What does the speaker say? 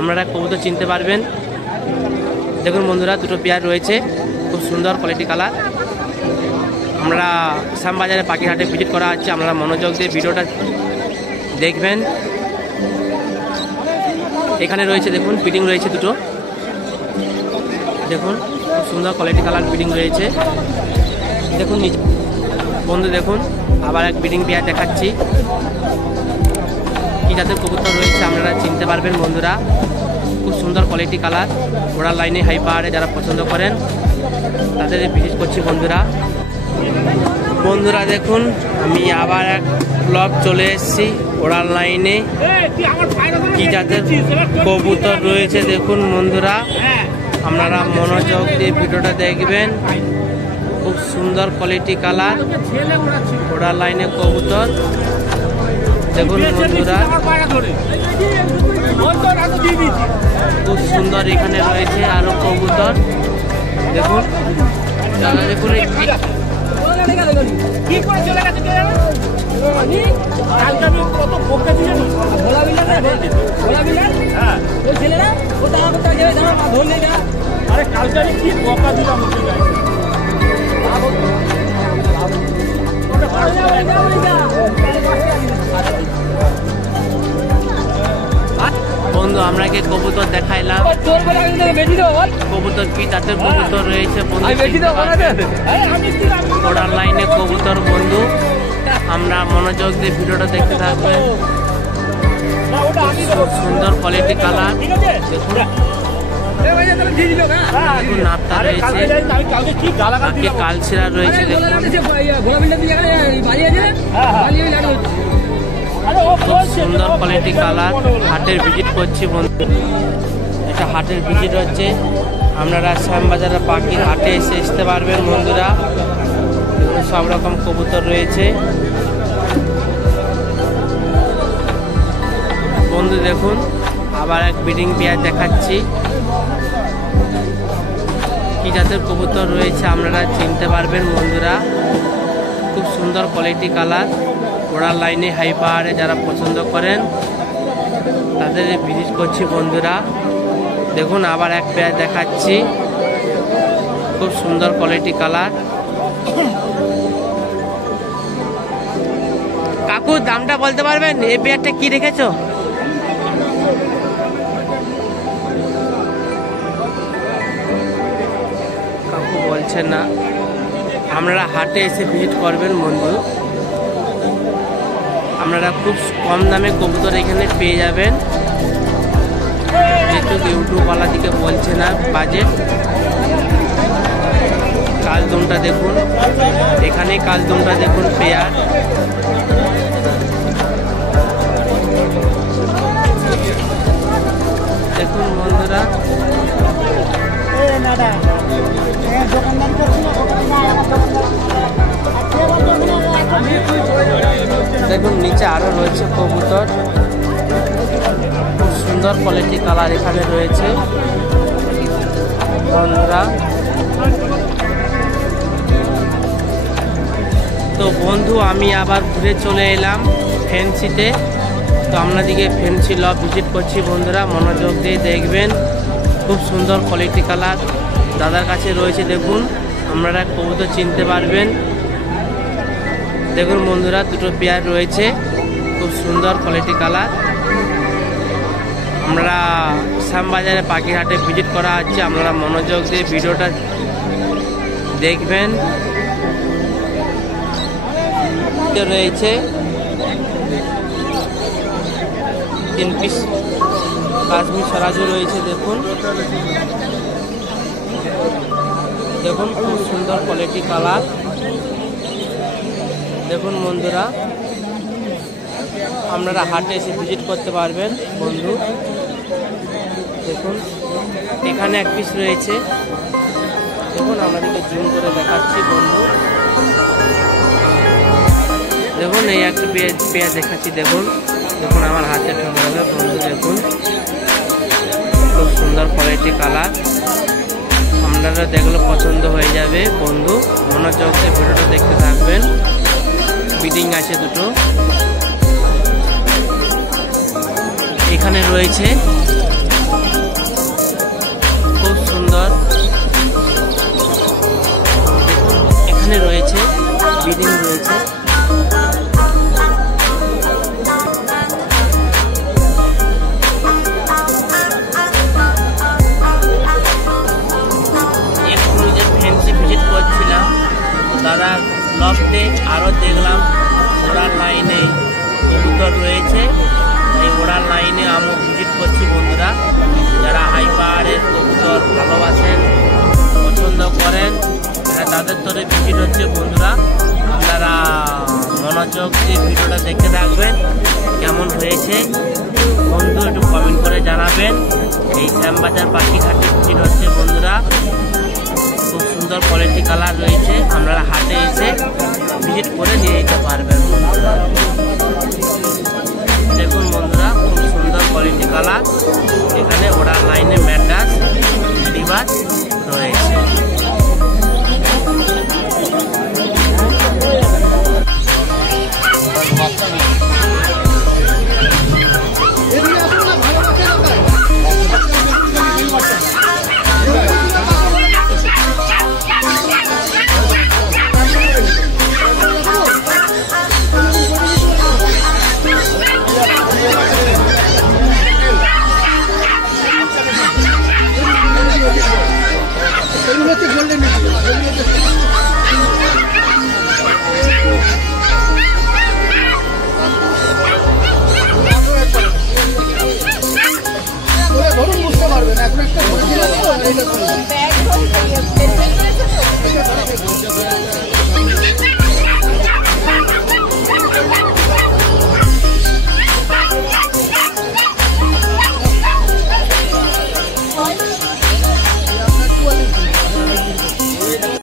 আপনারা কবুতর চিনতে পারবেন। দেখুন বন্ধুরা, দুটো পেয়ার রয়েছে, খুব সুন্দর কোয়ালিটি কালার। আমরা শ্যামবাজারে পাখিরহাটে ভিজিট করা হচ্ছে, আপনারা মনোযোগ দিয়ে ভিডিওটা দেখবেন। এখানে রয়েছে দেখুন ব্রিডিং রয়েছে দুটো, দেখুন খুব সুন্দর কোয়ালিটি কালার ব্রিডিং রয়েছে। দেখুন বন্ধু, দেখুন আবার এক ব্রিডিং পেয়ার দেখাচ্ছি। কি জাতের কবুতর রয়েছে আপনারা চিনতে পারবেন বন্ধুরা, খুব সুন্দর কোয়ালিটি কালার। ওড়ার লাইনে হাই পাহাড়ে যারা পছন্দ করেন তাদের ভিজিট করছি বন্ধুরা। বন্ধুরা দেখুন, আমি আবার এক ব্লগ চলে এসেছি ওড়ার লাইনে। কি জাতের কবুতর রয়েছে দেখুন বন্ধুরা, আপনারা মনোযোগ দিয়ে ভিডিওটা দেখবেন। খুব সুন্দর কোয়ালিটি কালার ওড়ার লাইনে কবুতর। দেখুন বন্ধুরা, খুব সুন্দর এখানে রয়েছে আরো কবুতর। দেখুন দেখুন বন্ধু, আপনাকে কবুতর দেখাইলাম। কবুতর কি জাতের কবুতর রয়েছে ওড়ার লাইনে কবুতর বন্ধু, আমরা মনোযোগ দিয়ে ভিডিওটা দেখতে থাকবেন। সুন্দর কোয়ালিটি কালার। দেখুন নাপতা রয়েছে, কালচিরা রয়েছে। দেখুন খুব সুন্দর কোয়ালিটি কালার। হাটের ভিজিট করছি বন্ধু, এটা হাটের ভিজিট হচ্ছে। আপনারা শ্যামবাজারের পাখির হাটে এসে আসতে পারবেন বন্ধুরা। সব রকম কবুতর রয়েছে বন্ধু। দেখুন আবার এক ব্রিডিং পেয়ার দেখাচ্ছি। কি জাতের কবুতর রয়েছে আপনারা চিনতে পারবেন বন্ধুরা, খুব সুন্দর কোয়ালিটি কালার। ওড়ার লাইনে হাই পাহাড়ে যারা পছন্দ করেন তাদের ভিজিট করছি বন্ধুরা। দেখুন আবার এক পেয়ার দেখাচ্ছি, খুব সুন্দর কোয়ালিটি কালার। কাকু দামটা বলতে পারবেন এই পেয়ারটা কি রেখেছো? কাকু বলছেন না। আপনারা হাটে এসে ভিজিট করবেন বন্ধু, আপনারা খুব কম দামে কবুতর এখানে পেয়ে যাবেন। যেহেতু ইউটিউবওয়ালা দিকে বলছে না বাজেট। কালদমটা দেখুন, এখানে কালদমটা দেখুন পেয়ার। দেখুন বন্ধুরা, দেখুন নিচে আরো রয়েছে কবুতর, খুব সুন্দর কোয়ালিটি কালার এখানে রয়েছে বন্ধুরা। তো বন্ধু, আমি আবার ঘুরে চলে এলাম ফ্যান্সিতে। তো আপনাদেরকে ফ্যান্সি লব ভিজিট করছি বন্ধুরা, মনোযোগ দিয়ে দেখবেন। খুব সুন্দর কোয়ালিটি কালার দাদার কাছে রয়েছে। দেখুন আপনারা কবুতর চিনতে পারবেন। দেখুন বন্ধুরা, দুটো পেয়ার রয়েছে, খুব সুন্দর কোয়ালিটি কালার। আমরা শ্যামবাজারে পাখিরহাটে ভিজিট করা হচ্ছে, আপনারা মনোযোগ দিয়ে ভিডিওটা দেখবেন। রয়েছে 3 পিস কাশ্মীর সরাজু রয়েছে। দেখুন দেখুন খুব সুন্দর কোয়ালিটি কালার। দেখুন বন্ধুরা, আপনারা হাটে এসে ভিজিট করতে পারবেন বন্ধু। দেখুন এখানে এক পিস রয়েছে। দেখুন আপনাদেরকে জুম করে দেখাচ্ছি বন্ধু। দেখুন এই একটা পেঁয়াজ দেখাচ্ছি। দেখুন দেখুন আমার হাতে ঠকাবে বন্ধু। দেখুন খুব সুন্দর কোয়ালিটি কালার, আপনারা দেখলে পছন্দ হয়ে যাবে বন্ধু। মনোযোগ দিয়ে ভিডিওটা দেখতে থাকবেন। ব্রিডিং আছে দুটো। এখানে রয়েছে ভিজিটিং রয়েছে। একটু যে ফ্যান্সি ভিজিট করছিলাম দাদা লফটে, আরও দেখলাম ওড়ার লাইনে কবুতর রয়েছে। এই ওড়ার লাইনে আমি ভিজিট করছি বন্ধুরা। যারা হাই পাহাড়ের কবুতর ভালোবাসেন, পছন্দ করেন, তাদের তরে ভিজিট হচ্ছে বন্ধুরা। আপনারা মনোযোগ দিয়ে ভিডিওটা দেখতে থাকবেন। কেমন হয়েছে বন্ধু একটু কমেন্ট করে জানাবেন। এই শ্যামবাজার পাখিঘাটে ভিজিট হচ্ছে বন্ধুরা। খুব সুন্দর কোয়ালিটি কালার রয়েছে, আপনারা হাটে এসে ভিজিট করে নিয়ে যেতে পারবেন। দেখুন বন্ধুরা, খুব সুন্দর কোয়ালিটি কালার। এখানে ওড়ার লাইনে ম্যাড্রাস লিভার রয়েছে। ব্যাগ